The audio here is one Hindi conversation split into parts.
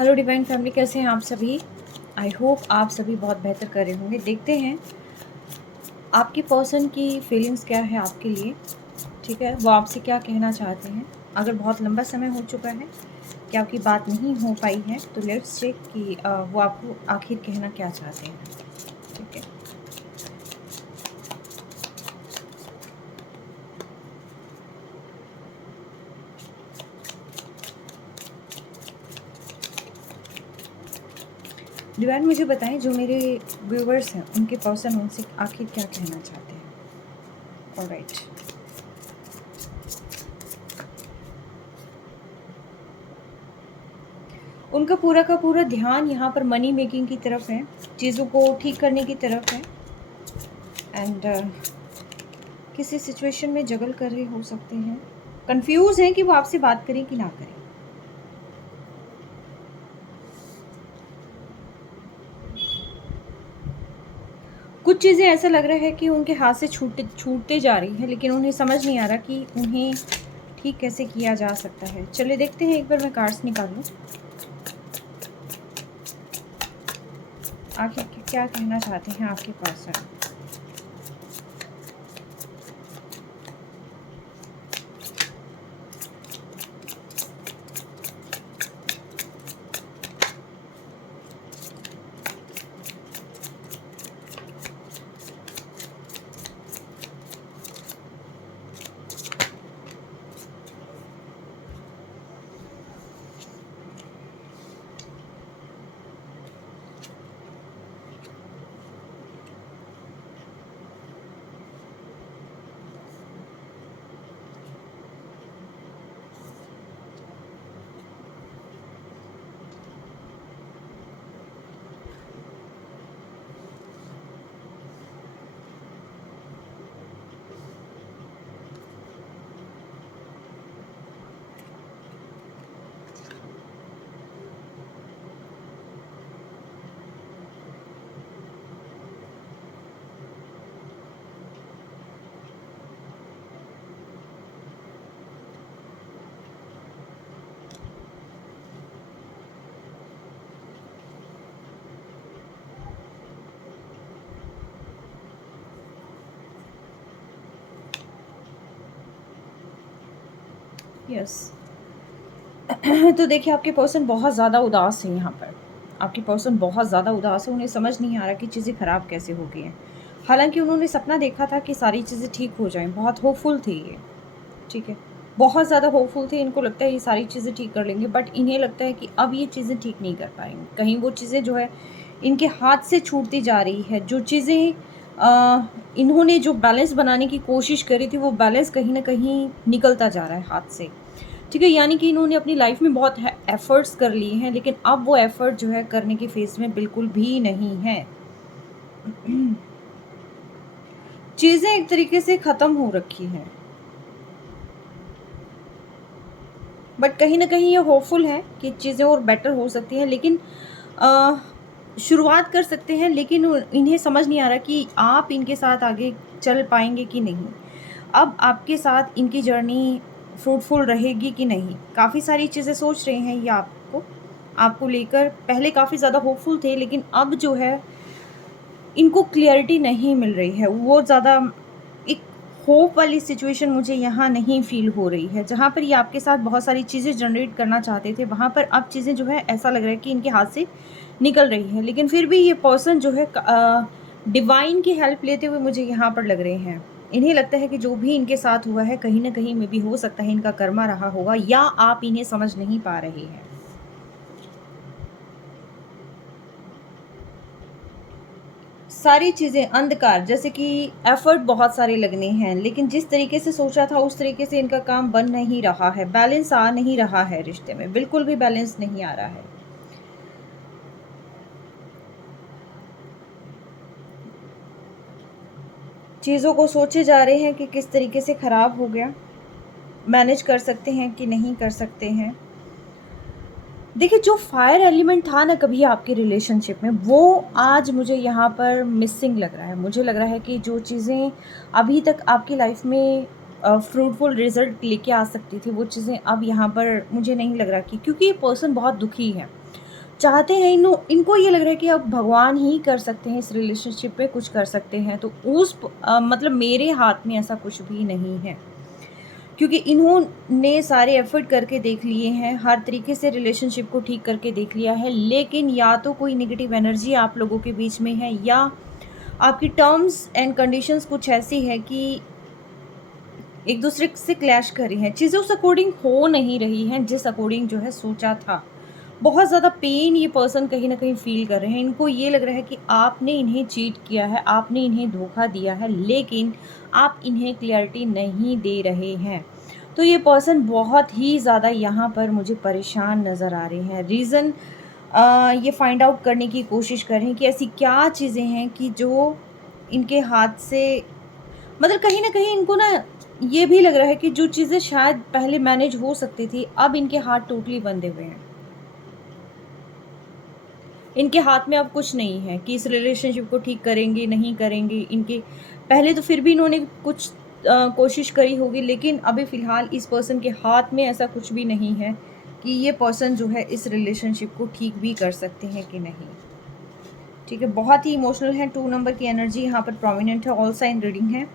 हेलो डिवाइन फैमिली, कैसे हैं आप सभी। आई होप आप सभी बहुत बेहतर कर रहे होंगे। देखते हैं आपकी पर्सन की फीलिंग्स क्या है आपके लिए। ठीक है, वो आपसे क्या कहना चाहते हैं। अगर बहुत लंबा समय हो चुका है कि आपकी बात नहीं हो पाई है तो लेट्स चेक कि वो आपको आखिर कहना क्या चाहते हैं। ठीक है, डिवाइन मुझे बताएं, जो मेरे व्यूवर्स हैं उनके पर्सन उनसे आखिर क्या कहना चाहते हैं। ऑलराइट, उनका पूरा का पूरा ध्यान यहाँ पर मनी मेकिंग की तरफ है, चीज़ों को ठीक करने की तरफ है। एंड किसी सिचुएशन में जगल कर रहे हो सकते हैं, कंफ्यूज हैं कि वो आपसे बात करें कि ना करें। कुछ चीज़ें ऐसा लग रहा है कि उनके हाथ से छूटते जा रही है, लेकिन उन्हें समझ नहीं आ रहा कि उन्हें ठीक कैसे किया जा सकता है। चलिए देखते हैं, एक बार मैं कार्ड्स निकाल लूँ, आखिर क्या कहना चाहते हैं आपके पर्सन। यस तो देखिए, आपके पर्सन बहुत ज़्यादा उदास है। यहाँ पर आपकी पर्सन बहुत ज़्यादा उदास है, उन्हें समझ नहीं आ रहा कि चीज़ें ख़राब कैसे हो गई हैं। हालांकि उन्होंने सपना देखा था कि सारी चीज़ें ठीक हो जाएं, बहुत होपफुल थे ये। ठीक है, बहुत ज़्यादा होपफुल थे, इनको लगता है ये सारी चीज़ें ठीक कर लेंगे, बट इन्हें लगता है कि अब ये चीज़ें ठीक नहीं कर पाएंगे। कहीं वो चीज़ें जो है इनके हाथ से छूटती जा रही है। जो चीज़ें इन्होंने जो बैलेंस बनाने की कोशिश करी थी, वो बैलेंस कहीं ना कहीं निकलता जा रहा है हाथ से। ठीक है, यानी कि इन्होंने अपनी लाइफ में बहुत एफर्ट्स कर लिए हैं, लेकिन अब वो एफर्ट जो है करने के फेस में बिल्कुल भी नहीं है। चीज़ें एक तरीके से ख़त्म हो रखी हैं, बट कहीं ना कहीं ये होपफुल है कि चीज़ें और बेटर हो सकती हैं। लेकिन शुरुआत कर सकते हैं, लेकिन इन्हें समझ नहीं आ रहा कि आप इनके साथ आगे चल पाएंगे कि नहीं। अब आपके साथ इनकी जर्नी फ्रूटफुल रहेगी कि नहीं। काफ़ी सारी चीज़ें सोच रहे हैं ये आपको लेकर। पहले काफ़ी ज़्यादा होपफुल थे, लेकिन अब जो है इनको क्लियरिटी नहीं मिल रही है। वो ज़्यादा एक होप वाली सिचुएशन मुझे यहाँ नहीं फील हो रही है। जहाँ पर ये आपके साथ बहुत सारी चीज़ें जनरेट करना चाहते थे, वहाँ पर अब चीज़ें जो है ऐसा लग रहा है कि इनके हाथ से निकल रही है। लेकिन फिर भी ये पर्सन जो है डिवाइन की हेल्प लेते हुए मुझे यहाँ पर लग रहे हैं। इन्हें लगता है कि जो भी इनके साथ हुआ है कहीं ना कहीं में भी हो सकता है इनका कर्मा रहा होगा, या आप इन्हें समझ नहीं पा रहे हैं। सारी चीज़ें अंधकार, जैसे कि एफर्ट बहुत सारे लगने हैं, लेकिन जिस तरीके से सोचा था उस तरीके से इनका काम बन नहीं रहा है। बैलेंस आ नहीं रहा है, रिश्ते में बिल्कुल भी बैलेंस नहीं आ रहा है। चीज़ों को सोचे जा रहे हैं कि किस तरीके से ख़राब हो गया, मैनेज कर सकते हैं कि नहीं कर सकते हैं। देखिए, जो फायर एलिमेंट था ना कभी आपके रिलेशनशिप में, वो आज मुझे यहाँ पर मिसिंग लग रहा है। मुझे लग रहा है कि जो चीज़ें अभी तक आपकी लाइफ में फ्रूटफुल रिजल्ट लेके आ सकती थी, वो चीज़ें अब यहाँ पर मुझे नहीं लग रहा कि, क्योंकि ये पर्सन बहुत दुखी है। चाहते हैं, इनको ये लग रहा है कि अब भगवान ही कर सकते हैं, इस रिलेशनशिप पे कुछ कर सकते हैं। तो मतलब मेरे हाथ में ऐसा कुछ भी नहीं है, क्योंकि इन्होंने सारे एफ़र्ट करके देख लिए हैं, हर तरीके से रिलेशनशिप को ठीक करके देख लिया है, लेकिन या तो कोई नेगेटिव एनर्जी आप लोगों के बीच में है, या आपकी टर्म्स एंड कंडीशंस कुछ ऐसी है कि एक दूसरे से क्लैश कर रही हैं, चीज़ें उस अकॉर्डिंग हो नहीं रही हैं जिस अकॉर्डिंग जो है सोचा था। बहुत ज़्यादा पेन ये पर्सन कहीं न कहीं फ़ील कर रहे हैं। इनको ये लग रहा है कि आपने इन्हें चीट किया है, आपने इन्हें धोखा दिया है, लेकिन आप इन्हें क्लैरिटी नहीं दे रहे हैं। तो ये पर्सन बहुत ही ज़्यादा यहाँ पर मुझे परेशान नज़र आ रहे हैं। रीज़न ये फाइंड आउट करने की कोशिश कर रहे हैं कि ऐसी क्या चीज़ें हैं कि जो इनके हाथ से, मतलब कहीं न कहीं इनको ना ये भी लग रहा है कि जो चीज़ें शायद पहले मैनेज हो सकती थी, अब इनके हाथ टोटली बंधे हुए हैं। इनके हाथ में अब कुछ नहीं है कि इस रिलेशनशिप को ठीक करेंगे, नहीं करेंगे। इनके पहले तो फिर भी इन्होंने कुछ कोशिश करी होगी, लेकिन अभी फ़िलहाल इस पर्सन के हाथ में ऐसा कुछ भी नहीं है कि ये पर्सन जो है इस रिलेशनशिप को ठीक भी कर सकते हैं कि नहीं। ठीक है, बहुत ही इमोशनल है। 2 नंबर की एनर्जी यहाँ पर प्रोमिनेंट है, ऑल साइन रीडिंग है।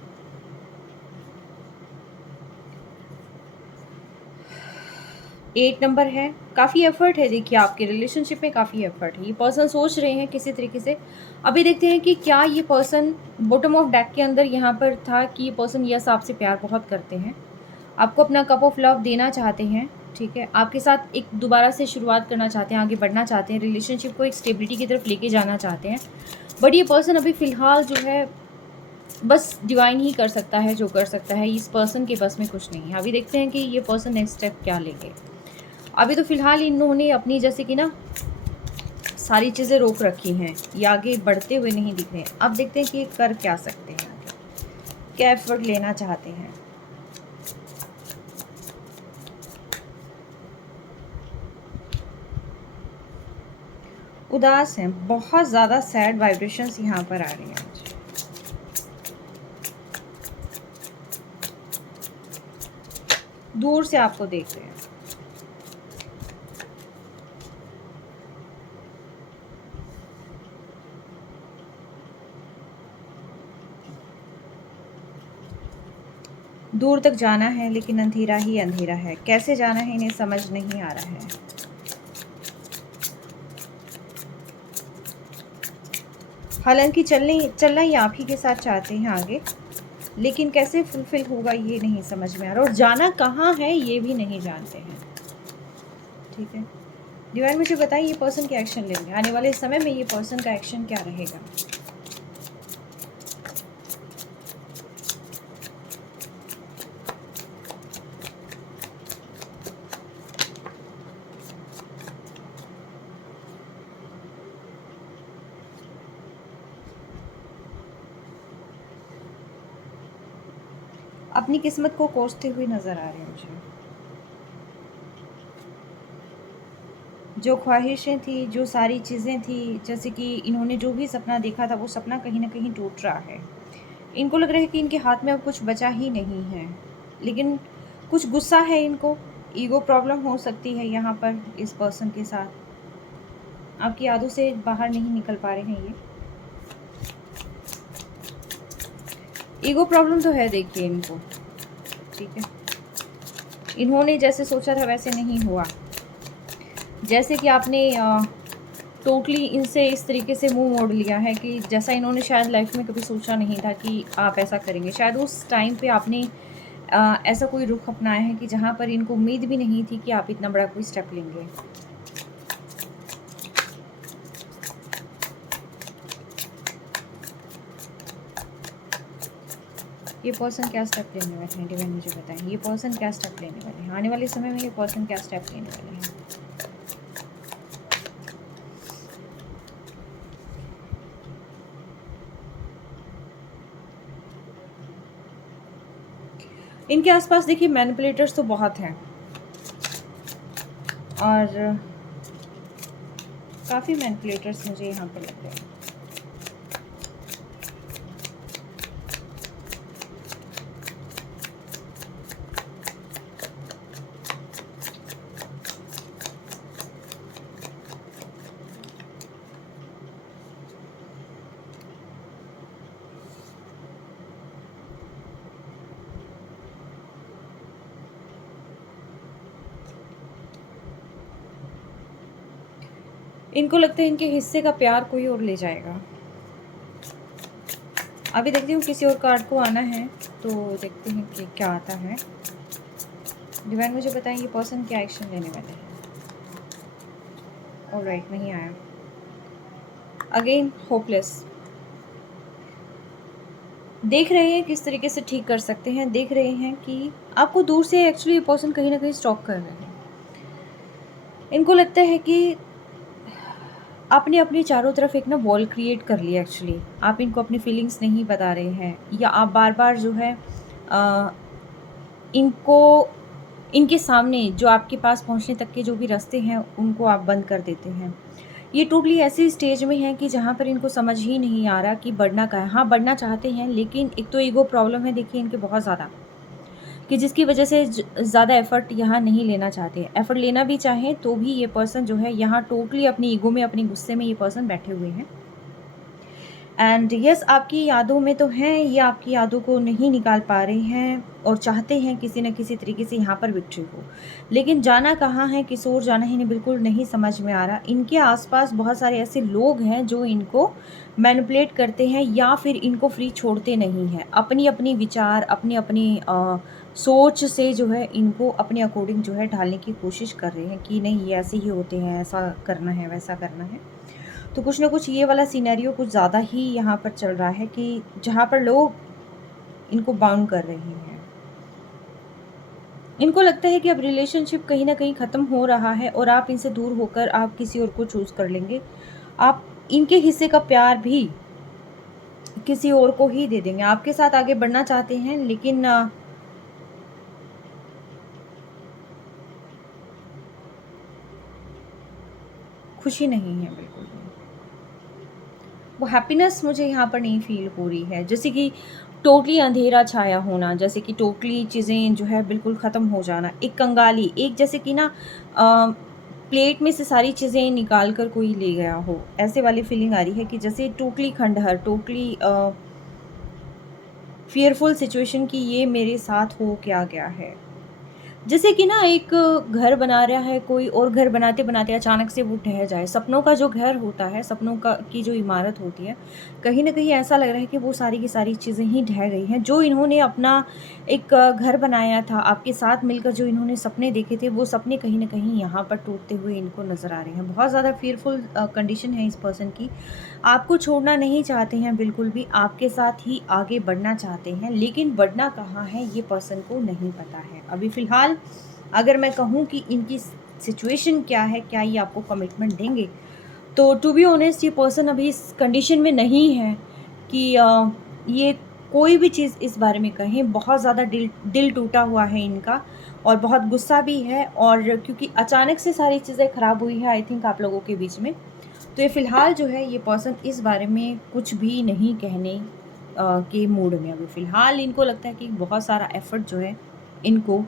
8 नंबर है, काफ़ी एफ़र्ट है, देखिए आपके रिलेशनशिप में काफ़ी एफ़र्ट है। ये पर्सन सोच रहे हैं किसी तरीके से। अभी देखते हैं कि क्या ये पर्सन बॉटम ऑफ डेक के अंदर यहाँ पर था कि ये पर्सन यस आपसे प्यार बहुत करते हैं, आपको अपना कप ऑफ लव देना चाहते हैं, ठीक है? आपके साथ एक दोबारा से शुरुआत करना चाहते हैं, आगे बढ़ना चाहते हैं, रिलेशनशिप को एक स्टेबिलिटी की तरफ लेके जाना चाहते हैं। बट ये पर्सन अभी फ़िलहाल जो है बस डिवाइन ही कर सकता है जो कर सकता है, इस पर्सन के बस में कुछ नहीं है। अभी देखते हैं कि ये पर्सन नेक्स्ट स्टेप क्या लेंगे। अभी तो फ़िलहाल इन्होंने अपनी जैसे कि ना सारी चीज़ें रोक रखी हैं, ये आगे बढ़ते हुए नहीं दिख रहे हैं। अब देखते हैं कि ये कर क्या सकते हैं आगे, क्या एफ़र्ट लेना चाहते हैं। उदास हैं, बहुत ज़्यादा सैड वाइब्रेशंस यहाँ पर आ रही हैं मुझे। दूर से आपको देख रहे हैं। दूर तक जाना है, लेकिन अंधेरा ही अंधेरा है। कैसे जाना है इन्हें समझ नहीं आ रहा है। हालांकि चलना ही आप ही के साथ चाहते हैं आगे, लेकिन कैसे फुलफिल होगा ये नहीं समझ में आ रहा, और जाना कहाँ है ये भी नहीं जानते हैं। ठीक है, डिवाइन मुझे बताइए ये पर्सन क्या एक्शन लेंगे आने वाले समय में, ये पर्सन का एक्शन क्या रहेगा। अपनी किस्मत को कोसते हुए नजर आ रहे हैं मुझे। जो ख्वाहिशें थी, जो सारी चीज़ें थी, जैसे कि इन्होंने जो भी सपना देखा था, वो सपना कहीं ना कहीं टूट रहा है। इनको लग रहा है कि इनके हाथ में अब कुछ बचा ही नहीं है, लेकिन कुछ गुस्सा है इनको, ईगो प्रॉब्लम हो सकती है यहाँ पर इस पर्सन के साथ। आपकी यादों से बाहर नहीं निकल पा रहे हैं ये। ईगो प्रॉब्लम तो है देखिए इनको, ठीक है। इन्होंने जैसे सोचा था वैसे नहीं हुआ, जैसे कि आपने टोटली इनसे इस तरीके से मुंह मोड़ लिया है कि जैसा इन्होंने शायद लाइफ में कभी सोचा नहीं था कि आप ऐसा करेंगे। शायद उस टाइम पे आपने ऐसा कोई रुख अपनाया है कि जहाँ पर इनको उम्मीद भी नहीं थी कि आप इतना बड़ा कोई स्टेप लेंगे। ये पर्सन क्या स्टेप लेने वाले हैं, डिवाइन मुझे बताएं। ये पर्सन क्या स्टेप लेने वाले हैं आने वाले समय में, ये पर्सन क्या स्टेप लेने वाले हैं। इनके आसपास देखिए मैनिपुलेटर्स तो बहुत हैं, और काफ़ी मैनिपुलेटर्स मुझे यहाँ पर लग रहे हैं। इनको लगता है इनके हिस्से का प्यार कोई और ले जाएगा। अभी देखती हूँ किसी और कार्ड को आना है, तो देखते हैं कि क्या आता है। डिवाइन मुझे बताएं ये पर्सन क्या एक्शन लेने वाले हैं। ऑलराइट, नहीं आया। Again hopeless. देख रहे हैं किस तरीके से ठीक कर सकते हैं, देख रहे हैं कि आपको दूर से एक्चुअली ये पर्सन कहीं ना कहीं स्टॉक कर रहे हैं। इनको लगता है कि आपने अपने चारों तरफ एक ना वॉल क्रिएट कर लिया। एक्चुअली आप इनको अपनी फीलिंग्स नहीं बता रहे हैं, या आप बार बार जो है इनको इनके सामने जो आपके पास पहुंचने तक के जो भी रास्ते हैं उनको आप बंद कर देते हैं। ये टोटली ऐसी स्टेज में है कि जहाँ पर इनको समझ ही नहीं आ रहा कि बढ़ना क्या है। हाँ, बढ़ना चाहते हैं, लेकिन एक तो ईगो प्रॉब्लम है देखिए इनके बहुत ज़्यादा, कि जिसकी वजह से ज़्यादा एफ़र्ट यहाँ नहीं लेना चाहते। एफ़र्ट लेना भी चाहें तो भी ये पर्सन जो है यहाँ टोटली अपनी ईगो में, अपने गुस्से में ये पर्सन बैठे हुए हैं। एंड यस, आपकी यादों में तो हैं, ये आपकी यादों को नहीं निकाल पा रहे हैं और चाहते हैं किसी न किसी तरीके से यहाँ पर विक्ट्री हो, लेकिन जाना कहाँ है, किस ओर जाना है, इन्हें बिल्कुल नहीं समझ में आ रहा। इनके आसपास बहुत सारे ऐसे लोग हैं जो इनको मैनिपुलेट करते हैं या फिर इनको फ्री छोड़ते नहीं हैं। अपनी अपनी विचार, अपनी अपनी सोच से जो है इनको अपने अकॉर्डिंग जो है ढालने की कोशिश कर रहे हैं कि नहीं ये ऐसे ही होते हैं, ऐसा करना है, वैसा करना है। तो कुछ ना कुछ ये वाला सिनेरियो कुछ ज़्यादा ही यहाँ पर चल रहा है कि जहाँ पर लोग इनको बाउंड कर रहे हैं। इनको लगता है कि अब रिलेशनशिप कहीं ना कहीं ख़त्म हो रहा है और आप इनसे दूर होकर आप किसी और को चूज़ कर लेंगे। आप इनके हिस्से का प्यार भी किसी और को ही दे देंगे। आपके साथ आगे बढ़ना चाहते हैं, लेकिन खुशी नहीं है बिल्कुल भी। वो हैप्पीनेस मुझे यहाँ पर नहीं फील हो रही है। जैसे कि टोटली अंधेरा छाया होना, जैसे कि टोटली चीज़ें जो है बिल्कुल ख़त्म हो जाना, एक कंगाली, एक जैसे कि ना प्लेट में से सारी चीज़ें निकाल कर कोई ले गया हो, ऐसे वाली फीलिंग आ रही है कि जैसे टोटली खंडहर, टोटली फ़ियरफुल सिचुएशन कि ये मेरे साथ हो क्या गया है। जैसे कि ना एक घर बना रहा है कोई, और घर बनाते-बनाते अचानक से वो ढह जाए। सपनों का जो घर होता है, सपनों का की जो इमारत होती है, कहीं न कहीं ऐसा लग रहा है कि वो सारी की सारी चीज़ें ही ढह गई हैं। जो इन्होंने अपना एक घर बनाया था, आपके साथ मिलकर जो इन्होंने सपने देखे थे, वो सपने कहीं न कहीं यहाँ पर टूटते हुए इनको नज़र आ रहे हैं। बहुत ज़्यादा फ़ियरफुल कंडीशन है इस पर्सन की। आपको छोड़ना नहीं चाहते हैं बिल्कुल भी, आपके साथ ही आगे बढ़ना चाहते हैं, लेकिन बढ़ना कहाँ है ये पर्सन को नहीं पता है। अभी फ़िलहाल अगर मैं कहूँ कि इनकी सिचुएशन क्या है, क्या ये आपको कमिटमेंट देंगे, तो टू बी ऑनेस्ट ये पर्सन अभी इस कंडीशन में नहीं है कि ये कोई भी चीज़ इस बारे में कहें। बहुत ज़्यादा दिल दिल टूटा हुआ है इनका और बहुत गुस्सा भी है, और क्योंकि अचानक से सारी चीज़ें ख़राब हुई है आई थिंक आप लोगों के बीच में, तो ये फ़िलहाल जो है ये पर्सन इस बारे में कुछ भी नहीं कहने के मूड में। अभी फ़िलहाल इनको लगता है कि बहुत सारा एफ़र्ट जो है इनको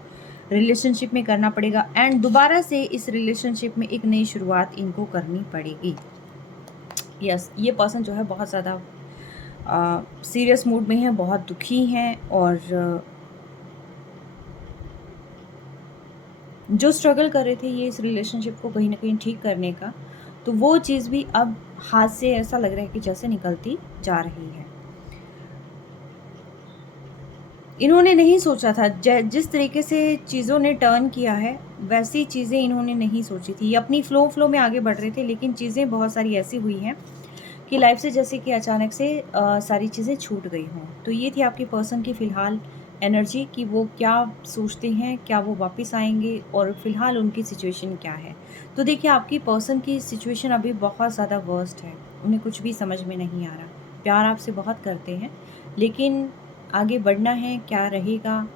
रिलेशनशिप में करना पड़ेगा, एंड दोबारा से इस रिलेशनशिप में एक नई शुरुआत इनको करनी पड़ेगी। यस, ये पर्सन जो है बहुत ज़्यादा सीरियस मूड में है, बहुत दुखी हैं, और जो स्ट्रगल कर रहे थे ये इस रिलेशनशिप को कहीं ना कहीं ठीक करने का, तो वो चीज़ भी अब हाथ से ऐसा लग रहा है कि जैसे निकलती जा रही है। इन्होंने नहीं सोचा था, जिस तरीके से चीज़ों ने टर्न किया है वैसी चीज़ें इन्होंने नहीं सोची थी। ये अपनी फ्लो में आगे बढ़ रहे थे, लेकिन चीज़ें बहुत सारी ऐसी हुई हैं कि लाइफ से जैसे कि अचानक से सारी चीज़ें छूट गई हों। तो ये थी आपके पर्सन की फ़िलहाल एनर्जी कि वो क्या सोचते हैं, क्या वो वापस आएँगे और फ़िलहाल उनकी सिचुएशन क्या है। तो देखिए आपकी पर्सन की सिचुएशन अभी बहुत ज़्यादा वर्स्ट है, उन्हें कुछ भी समझ में नहीं आ रहा। प्यार आपसे बहुत करते हैं, लेकिन आगे बढ़ना है, क्या रहेगा,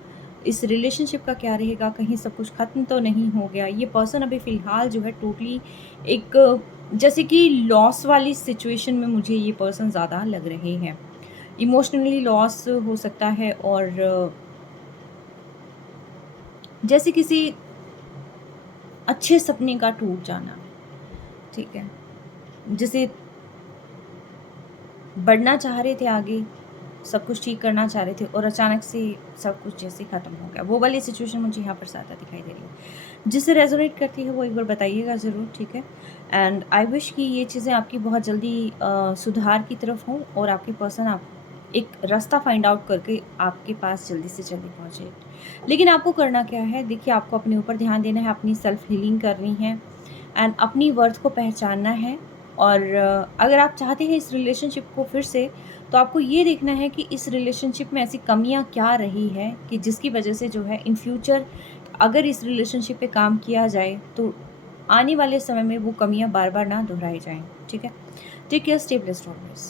इस रिलेशनशिप का क्या रहेगा, कहीं सब कुछ ख़त्म तो नहीं हो गया। ये पर्सन अभी फ़िलहाल जो है टोटली एक जैसे कि लॉस वाली सिचुएशन में मुझे ये पर्सन ज़्यादा लग रहे हैं। इमोशनली लॉस हो सकता है, और जैसे किसी अच्छे सपने का टूट जाना, ठीक है? जैसे बढ़ना चाह रहे थे आगे, सब कुछ ठीक करना चाह रहे थे और अचानक से सब कुछ जैसे ख़त्म हो गया। वो वाली सिचुएशन मुझे यहाँ पर ज़्यादा दिखाई दे रही है। जिससे रेज़ोनेट करती है वो एक बार बताइएगा ज़रूर, ठीक है? एंड आई विश कि ये चीज़ें आपकी बहुत जल्दी सुधार की तरफ हों और आपके पर्सन आप एक रास्ता फाइंड आउट करके आपके पास जल्दी से जल्दी पहुँचे। लेकिन आपको करना क्या है? देखिए, आपको अपने ऊपर ध्यान देना है, अपनी सेल्फ हीलिंग करनी है एंड अपनी वर्थ को पहचानना है। और अगर आप चाहते हैं इस रिलेशनशिप को फिर से, तो आपको ये देखना है कि इस रिलेशनशिप में ऐसी कमियाँ क्या रही है कि जिसकी वजह से जो है इन फ्यूचर अगर इस रिलेशनशिप पे काम किया जाए तो आने वाले समय में वो कमियाँ बार-बार ना दोहराई जाएँ, ठीक है? Take care, stay blessed always.